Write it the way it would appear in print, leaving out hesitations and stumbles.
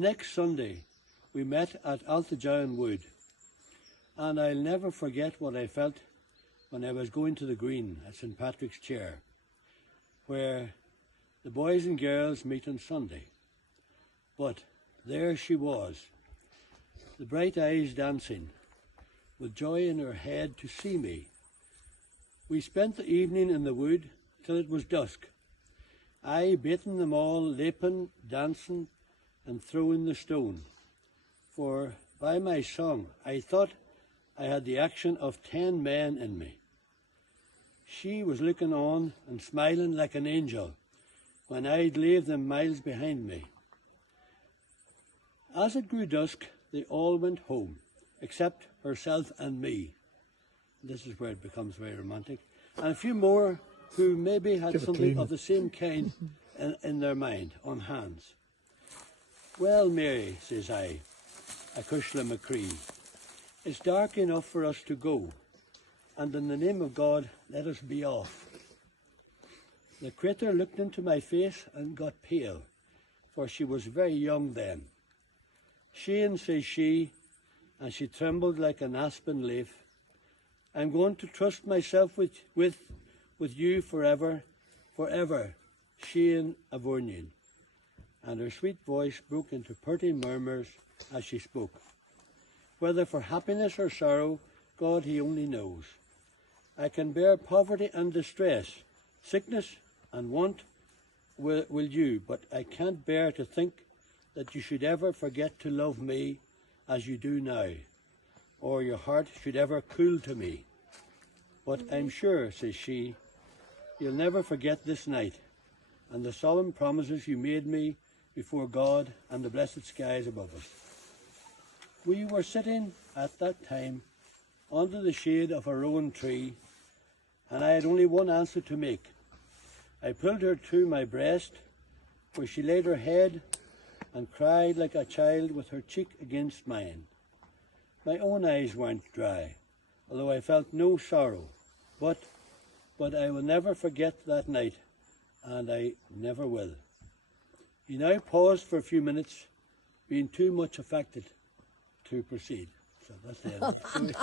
next Sunday we met at Altajown Wood, and I'll never forget what I felt when I was going to the green at St. Patrick's Chair, where the boys and girls meet on Sunday. But there she was, the bright eyes dancing, with joy in her head to see me. We spent the evening in the wood till it was dusk, I baiting them all, leaping, dancing, and throwing the stone. For by my song I thought I had the action of 10 men in me. She was looking on and smiling like an angel, when I'd leave them miles behind me. As it grew dusk, they all went home, except herself and me. This is where it becomes very romantic. And a few more who maybe had something of the same kind in their mind, on hands. Well, Mary, says I, Acushla McCree, it's dark enough for us to go, and in the name of God, let us be off. The cratur looked into my face and got pale, for she was very young then. Shane, says she, and she trembled like an aspen leaf, I'm going to trust myself with you forever, forever, Shane Avornian. And her sweet voice broke into pretty murmurs as she spoke. Whether for happiness or sorrow, God he only knows. I can bear poverty and distress, sickness and want will you, but I can't bear to think that you should ever forget to love me as you do now, or your heart should ever cool to me. But I'm sure, says she, you'll never forget this night, and the solemn promises you made me before God and the blessed skies above us. We were sitting at that time under the shade of a rowan tree, and I had only one answer to make. I pulled her to my breast, where she laid her head and cried like a child with her cheek against mine. My own eyes weren't dry, although I felt no sorrow, but I will never forget that night, and I never will. He now paused for a few minutes, being too much affected to proceed. So that's the end.